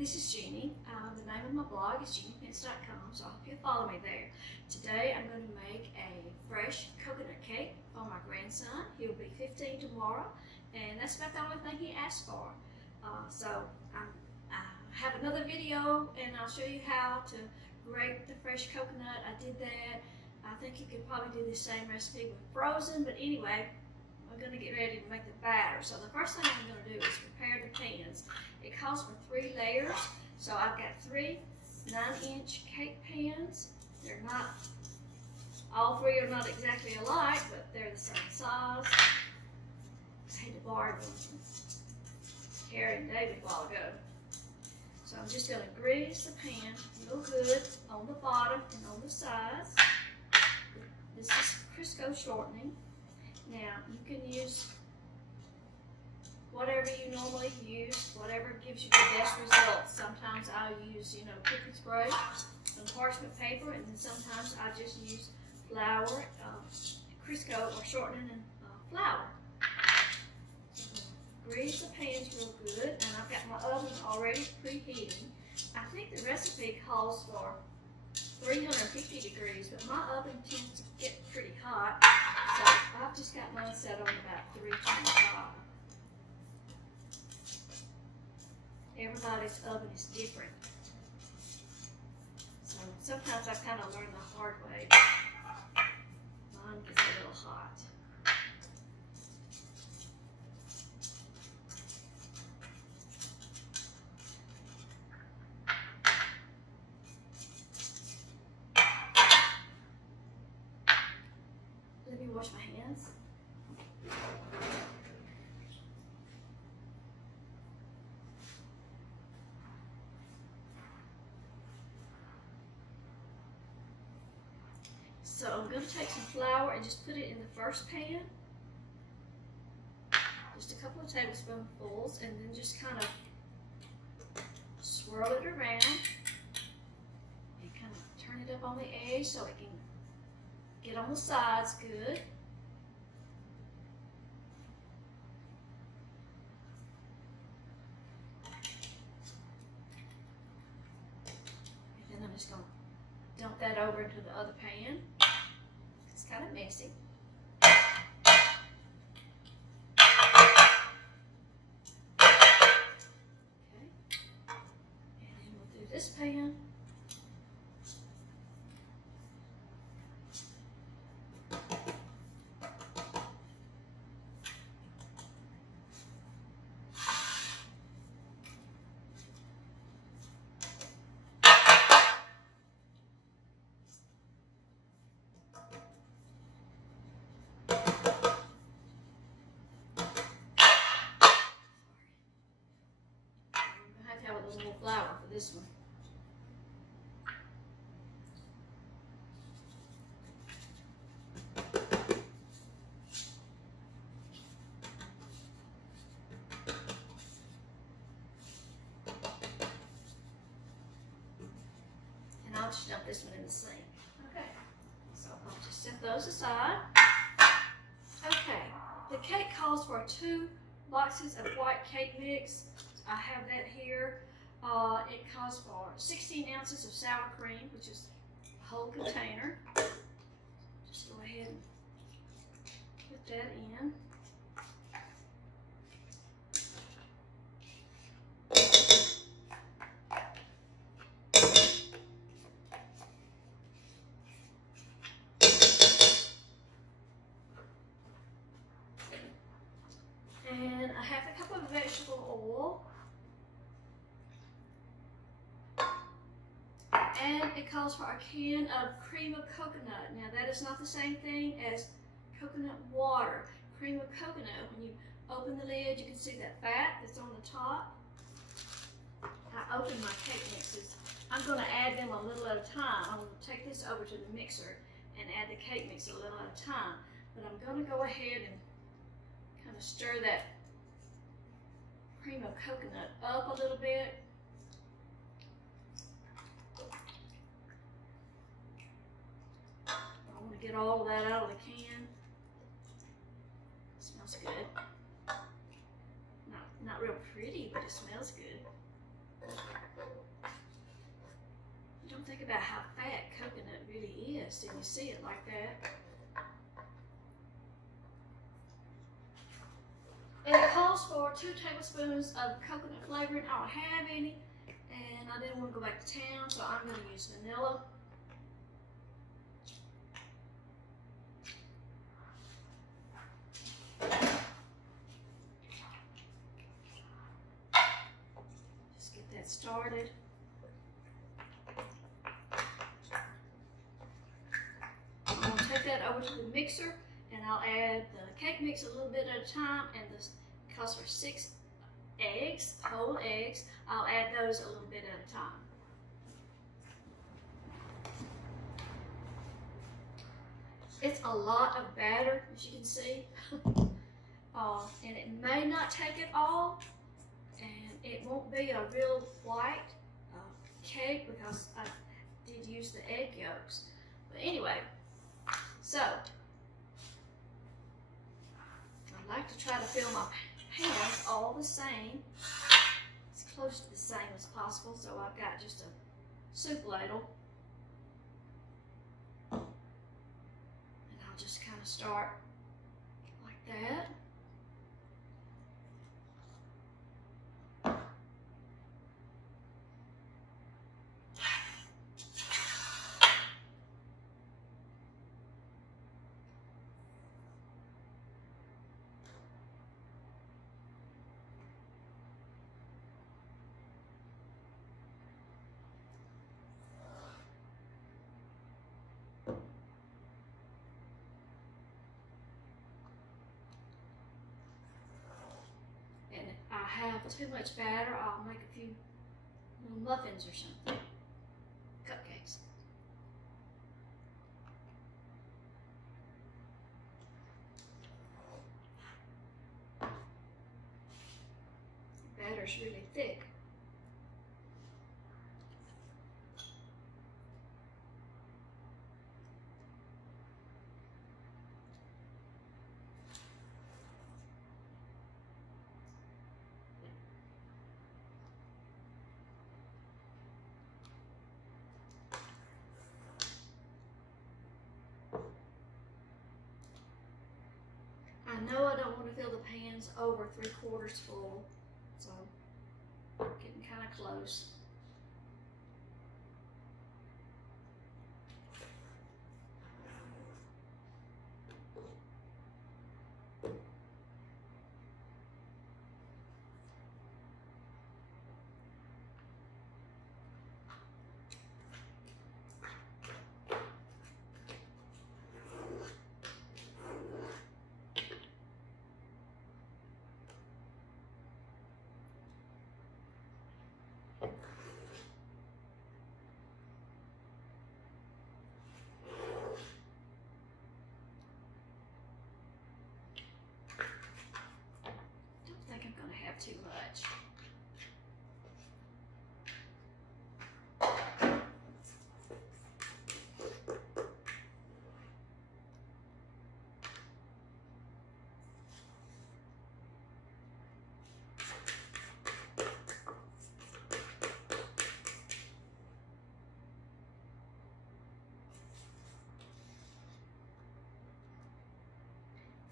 This is Jeannie. The name of my blog is jeanniepence.com, so I hope you'll follow me there. Today I'm going to make a fresh coconut cake for my grandson. He'll be 15 tomorrow, and that's about the only thing he asked for. So I have another video, and I'll show you how to grate the fresh coconut. I did that. I think you could probably do the same recipe with frozen, but anyway, I'm going to get ready to make the batter. So the first thing I'm going to do is prepare the pans. It calls for 3 layers, so I've got 3 9-inch cake pans. They're not, all 3 are not exactly alike, but they're the same size. I had to borrow them from Harry and David a while ago. So I'm just going to grease the pan real good on the bottom and on the sides. This is Crisco shortening. Now, you can use whatever you normally use, whatever gives you the best results. Sometimes I'll use, cookie spray and parchment paper, and then sometimes I just use flour, Crisco or shortening and flour. Grease the pans real good, and I've got my oven already preheating. I think the recipe calls for 350 degrees, but my oven tends to get pretty hot, so I've just got mine set on about 325. Everybody's oven is different, so sometimes I kind of learn the hard way. Mine gets a little hot. Let me wash my hands. So I'm going to take some flour and just put it in the first pan. Just a couple of tablespoonfuls, and then just kind of swirl it around and kind of turn it up on the edge so it can get on the sides good. And then I'm just going to dump that over into the other pan. It's kind of messy. Okay. And then we'll do this pan. Have a little more flour for this one. And I'll just dump this one in the sink. Okay, so I'll just set those aside. Okay, the cake calls for 2 boxes of white cake mix. I have that here. It calls for 16 ounces of sour cream, which is a whole container. Just go ahead and put that in. And I have a cup of vegetable oil. And it calls for a can of cream of coconut. Now that is not the same thing as coconut water. Cream of coconut, when you open the lid, you can see that fat that's on the top. I opened my cake mixes. I'm going to add them a little at a time. I'm going to take this over to the mixer and add the cake mix a little at a time. But I'm going to go ahead and kind of stir that cream of coconut up a little bit. I want to get all of that out of the can. It smells good. Not real pretty, but it smells good. don't think about how fat coconut really is till you see it like that. And it calls for 2 tablespoons of coconut flavoring. I don't have any, and I didn't want to go back to town, so I'm going to use vanilla. Just get that started. I'm going to take that over to the mixer, and I'll add the cake mix a little bit at a time, and this calls for 6 eggs, whole eggs. I'll add those a little bit at a time. It's a lot of batter, as you can see, and it may not take it all, and it won't be a real white cake because I did use the egg yolks. But anyway, so I like to try to fill my pans all the same, as close to the same as possible. So I've got just a soup ladle, and I'll just kind of start like that. I have too much batter, I'll make a few little muffins or something. Cupcakes. Batter's really thick. I know I don't want to fill the pans over 3/4 full, so I'm getting kind of close. Too much.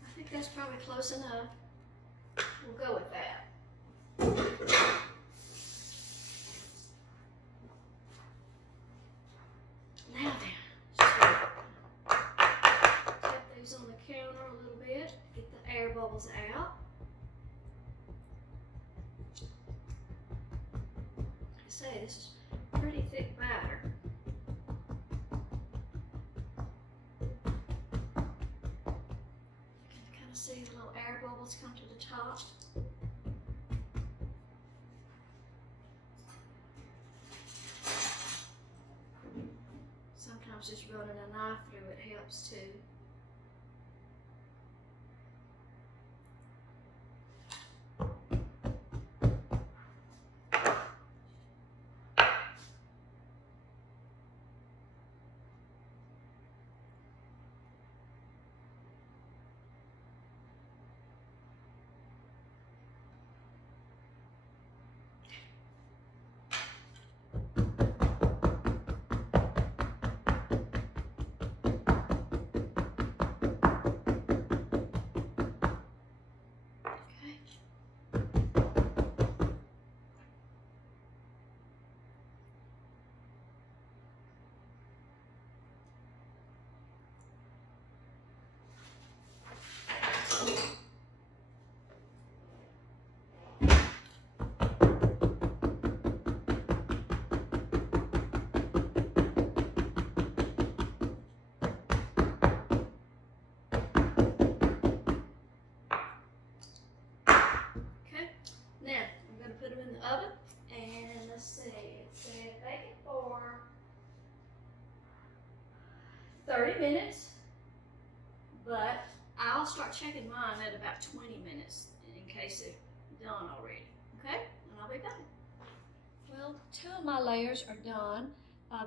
I think that's probably close enough. We'll go with that. Now then, tap these on the counter a little bit, get the air bubbles out. Like I say, this is pretty thick batter. You can kind of see the little air bubbles come to the top. Sometimes just running a knife through it helps too. 30 minutes, but I'll start checking mine at about 20 minutes in case they're done already, okay? And I'll be back. Well, 2 of my layers are done.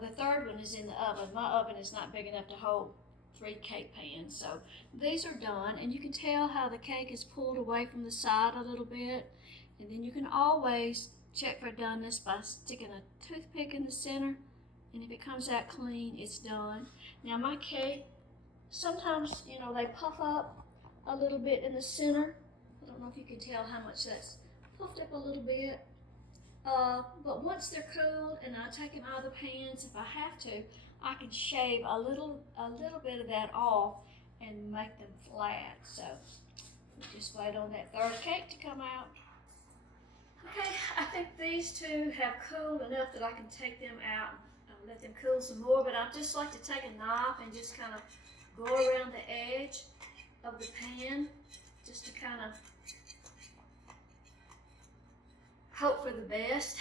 The third one is in the oven. My oven is not big enough to hold 3 cake pans, so these are done, and you can tell how the cake is pulled away from the side a little bit, and then you can always check for doneness by sticking a toothpick in the center, and if it comes out clean, it's done. Now my cake, sometimes, you know, they puff up a little bit in the center. I don't know if you can tell how much that's puffed up a little bit. But once they're cooled and I take them out of the pans, if I have to, I can shave a little bit of that off and make them flat. So just wait on that third cake to come out. Okay, I think these 2 have cooled enough that I can take them out and let them cool some more, but I just like to take a knife and just kind of go around the edge of the pan just to kind of hope for the best.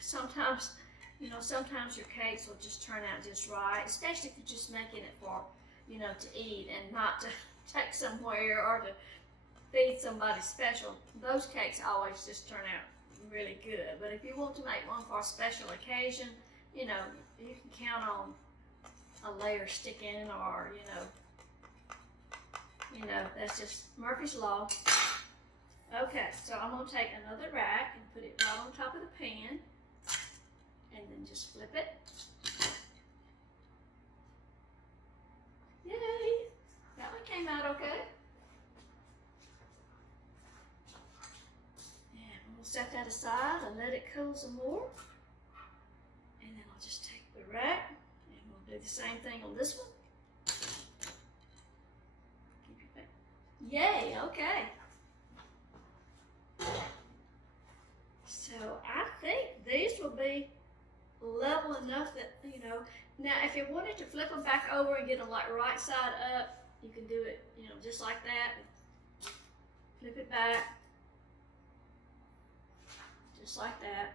Sometimes, you know, sometimes your cakes will just turn out just right, especially if you're just making it for, you know, to eat and not to take somewhere or to feed somebody special. Those cakes always just turn out really good. But if you want to make one for a special occasion, you know, you can count on a layer sticking, or, you know, that's just Murphy's Law. Okay, so I'm going to take another rack and put it right on top of the pan, and then just flip it. Yay! That one came out okay. And we'll set that aside and let it cool some more. And then I'll just take the rack, and we'll do the same thing on this one. Yay, okay. So I think these will be level enough that, you know, now if you wanted to flip them back over and get them like right side up, you can do it, you know, just like that. Flip it back, just like that.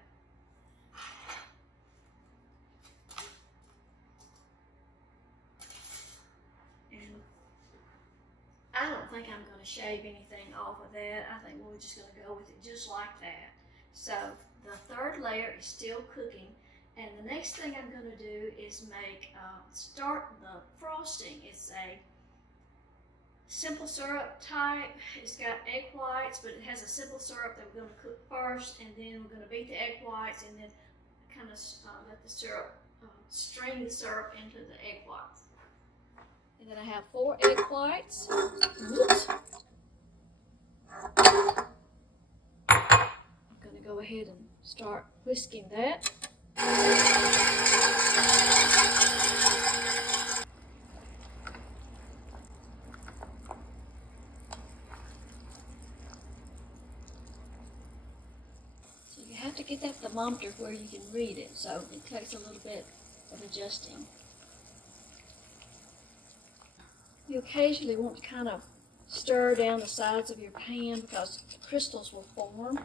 And I don't think I'm going to shave anything off of that. I think we're just going to go with it just like that. So the third layer is still cooking, and the next thing I'm going to do is start the frosting. It's a simple syrup type. It's got egg whites, but it has a simple syrup that we're going to cook first, and then we're going to beat the egg whites, and then kind of let the syrup, strain the syrup into the egg whites. And then I have 4 egg whites. Oops. I'm going to go ahead and start whisking that. So you have to get that thermometer where you can read it, so it takes a little bit of adjusting. You occasionally want to kind of stir down the sides of your pan because the crystals will form.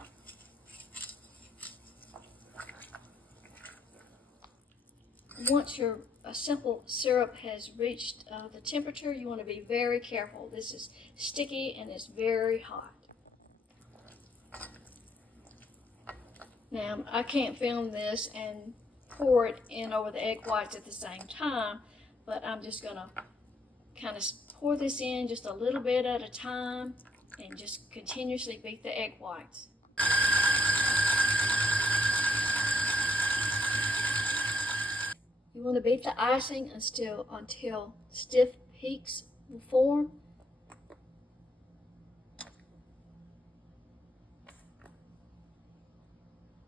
Once your simple syrup has reached the temperature, you want to be very careful. This is sticky and it's very hot. Now, I can't film this and pour it in over the egg whites at the same time, but I'm just going to kind of pour this in just a little bit at a time and just continuously beat the egg whites. You want to beat the icing until stiff peaks will form.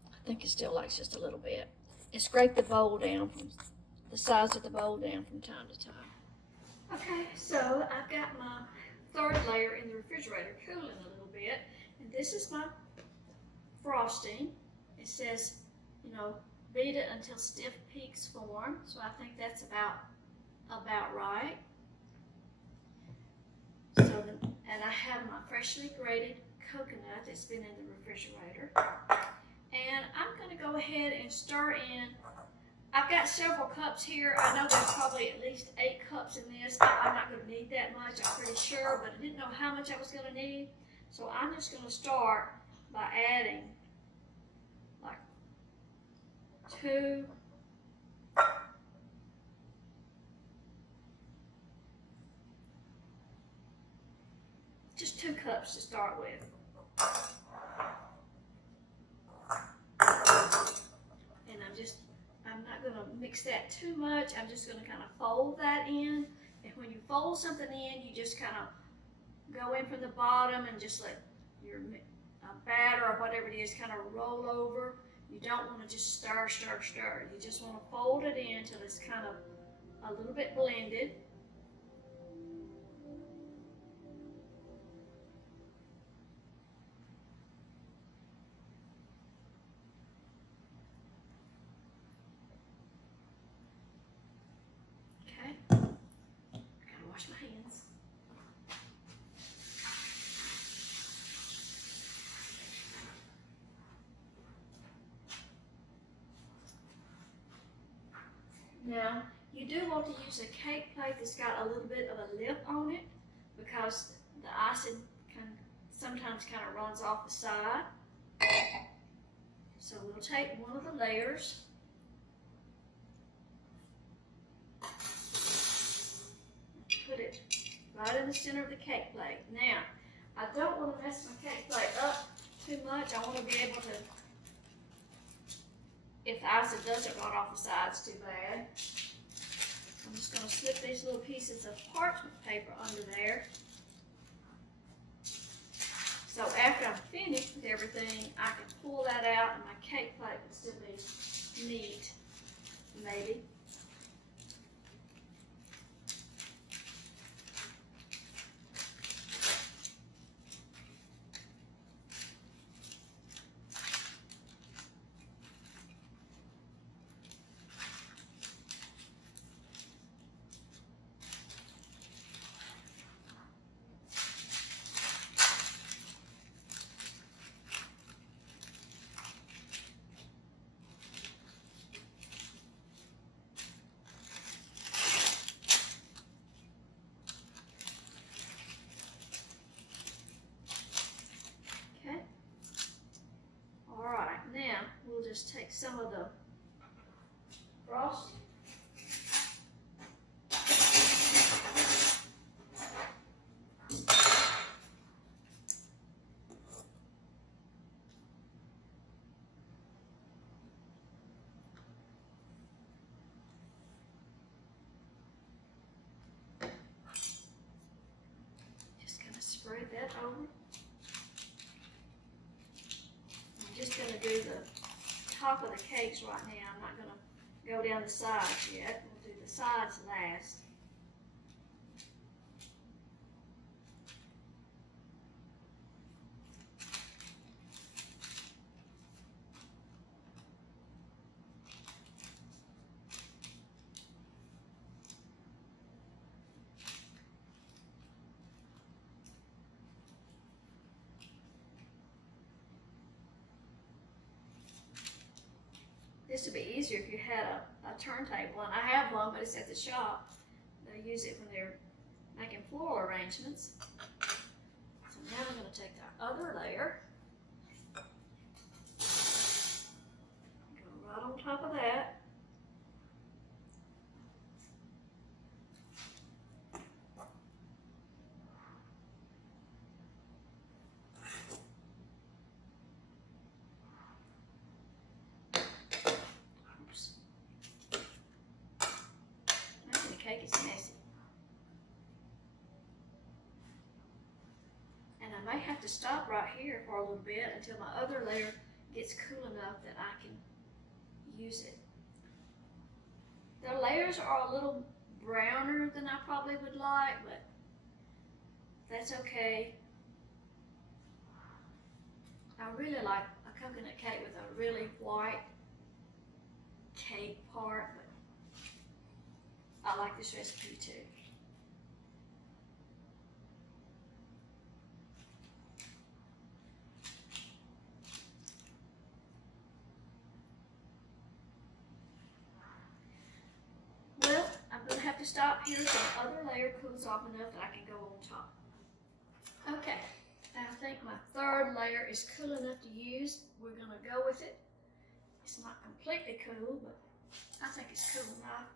I think it still likes just a little bit. And scrape the bowl down, from the sides of the bowl down from time to time. Okay, so I've got my third layer in the refrigerator cooling a little bit, and this is my frosting. It says, you know, beat it until stiff peaks form, so I think that's about right. So and I have my freshly grated coconut that's been in the refrigerator, and I'm going to go ahead and stir in I've got several cups here. I know there's probably at least 8 cups in this. I'm not going to need that much, I'm pretty sure, but I didn't know how much I was going to need. So I'm just going to start by adding like 2 just 2 cups to start with. And I'm not going to mix that too much. I'm just going to kind of fold that in. And when you fold something in, you just kind of go in from the bottom and just let your batter or whatever it is kind of roll over. You don't want to just stir, stir, stir. You just want to fold it in until it's kind of a little bit blended. Okay, gotta wash my hands. Now, you do want to use a cake plate that's got a little bit of a lip on it because the icing sometimes kind of runs off the side. So we'll take one of the layers, put it right in the center of the cake plate. Now, I don't want to mess my cake plate up too much. I want to be able to, if the icing doesn't run off the sides too bad, I'm just going to slip these little pieces of parchment paper under there. So after I'm finished with everything, I can pull that out and my cake plate will still be neat, maybe. Just take some of the frosting. Just gonna spread that over. I'm just gonna do the top of the cakes right now. I'm not going to go down the sides yet. We'll do the sides last. This would be easier if you had a turntable, and I have one, but it's at the shop. They use it when they're making floral arrangements. So now I'm going to take the other layer, go right on top of that. Cake is messy. And I may have to stop right here for a little bit until my other layer gets cool enough that I can use it. The layers are a little browner than I probably would like, but that's okay. I really like a coconut cake with a really white cake part, but I like this recipe too. to stop here so the other layer cools off enough that I can go on top. Okay, I think my third layer is cool enough to use. We're gonna go with it. It's not completely cool, but I think it's cool enough.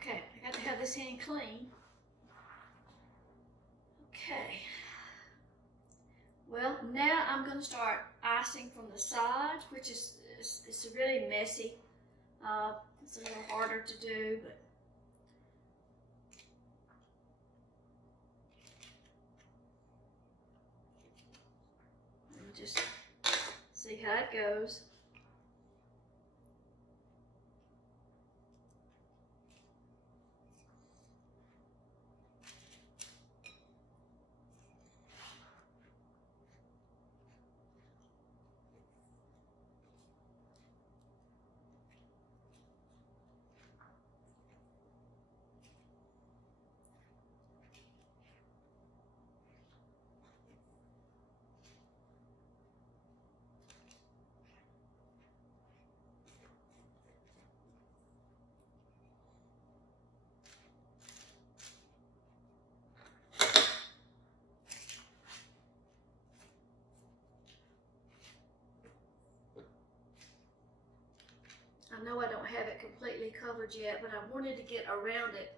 Okay, I got to have this hand clean. Okay. Well, now I'm going to start icing from the sides, which is it's really messy. It's a little harder to do, but just see how it goes. I know I don't have it completely covered yet, but I wanted to get around it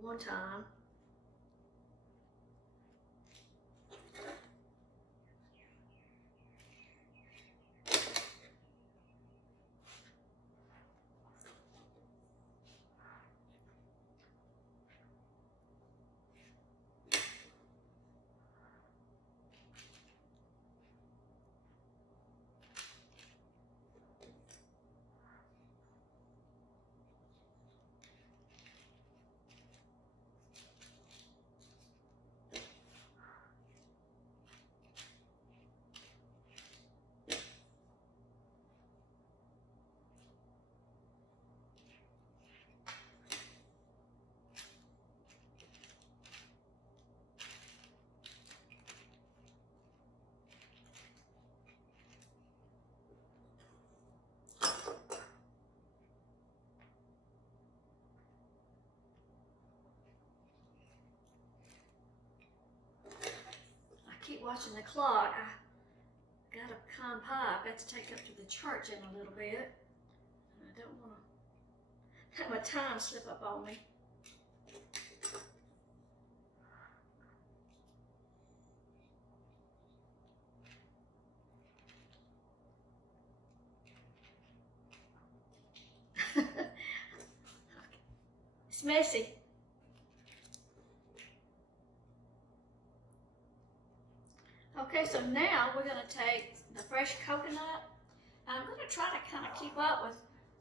one time. Keep watching the clock. I got a pecan pie I've got to take up to the church in a little bit. And I don't want to have my time slip up on me. It's messy. Okay, so now we're going to take the fresh coconut. I'm going to try to kind of keep up with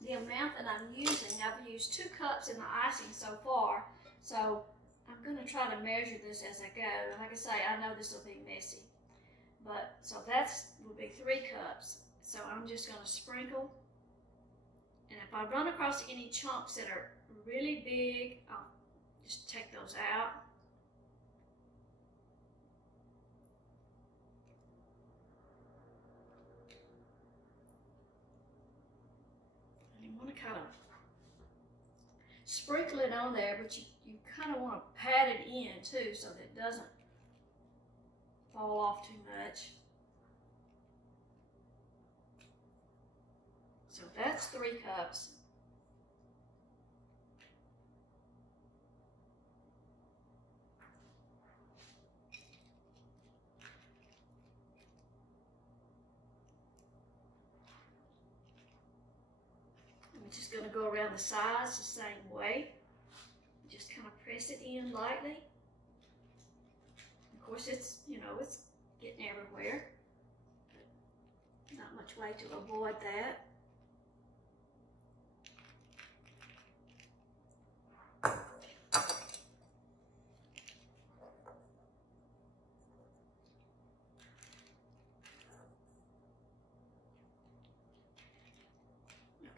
the amount that I'm using. I've used 2 cups in the icing so far, so I'm going to try to measure this as I go. And like I say, I know this will be messy, but so that's will be 3 cups. So I'm just going to sprinkle, and if I run across any chunks that are really big, I'll just take those out. Want to kind of sprinkle it on there, but you kind of want to pat it in too so that it doesn't fall off too much. So that's 3 cups. I'm just going to go around the sides the same way. Just kind of press it in lightly. Of course, it's, you know, it's getting everywhere. Not much way to avoid that.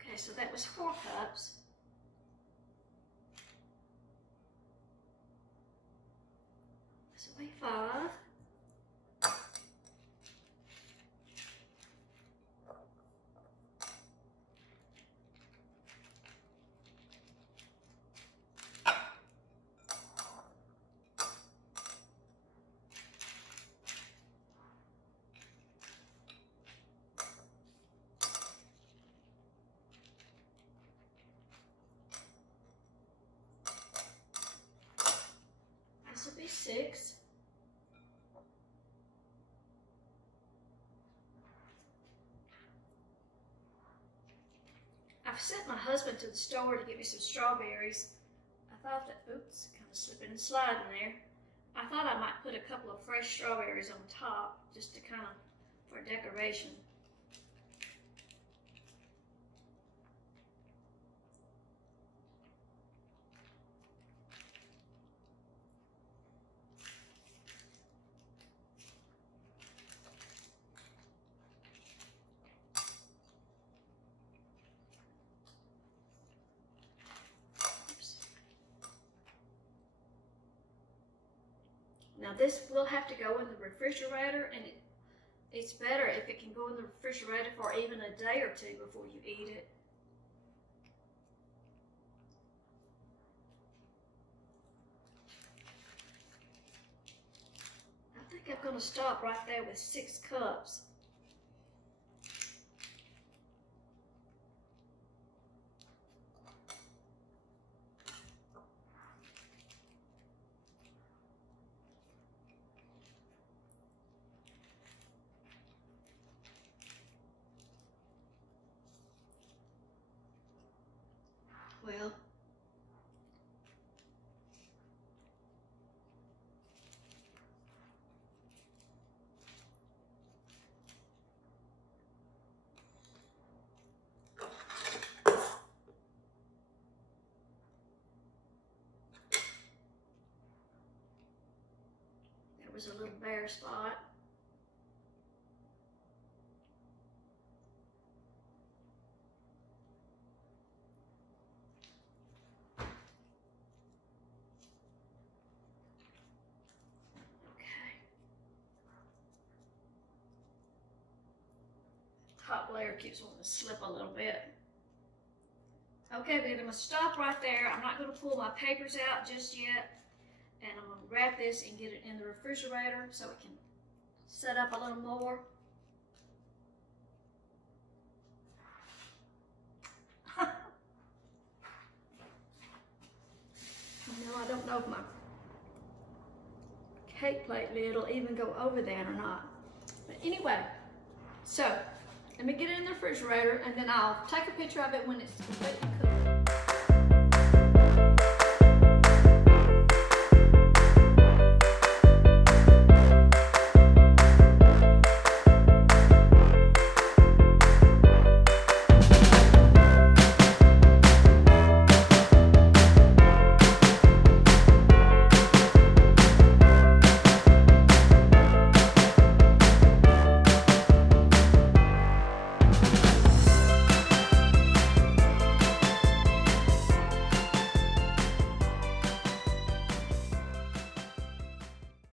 Okay, so that was 4 cups. This will be 5. This will be 6. I've sent my husband to the store to get me some strawberries. I thought that, oops, kind of slipping and sliding there. I thought I might put a couple of fresh strawberries on top just to kind of, for decoration. Now this will have to go in the refrigerator, and it's better if it can go in the refrigerator for even a day or 2 before you eat it. I think I'm going to stop right there with 6 cups. Well, there was a little bare spot. Top layer keeps wanting to slip a little bit. Okay, then I'm going to stop right there. I'm not going to pull my papers out just yet. And I'm going to wrap this and get it in the refrigerator so it can set up a little more. I don't know if my cake plate lid will even go over that or not. But anyway, so let me get it in the refrigerator, and then I'll take a picture of it when it's completely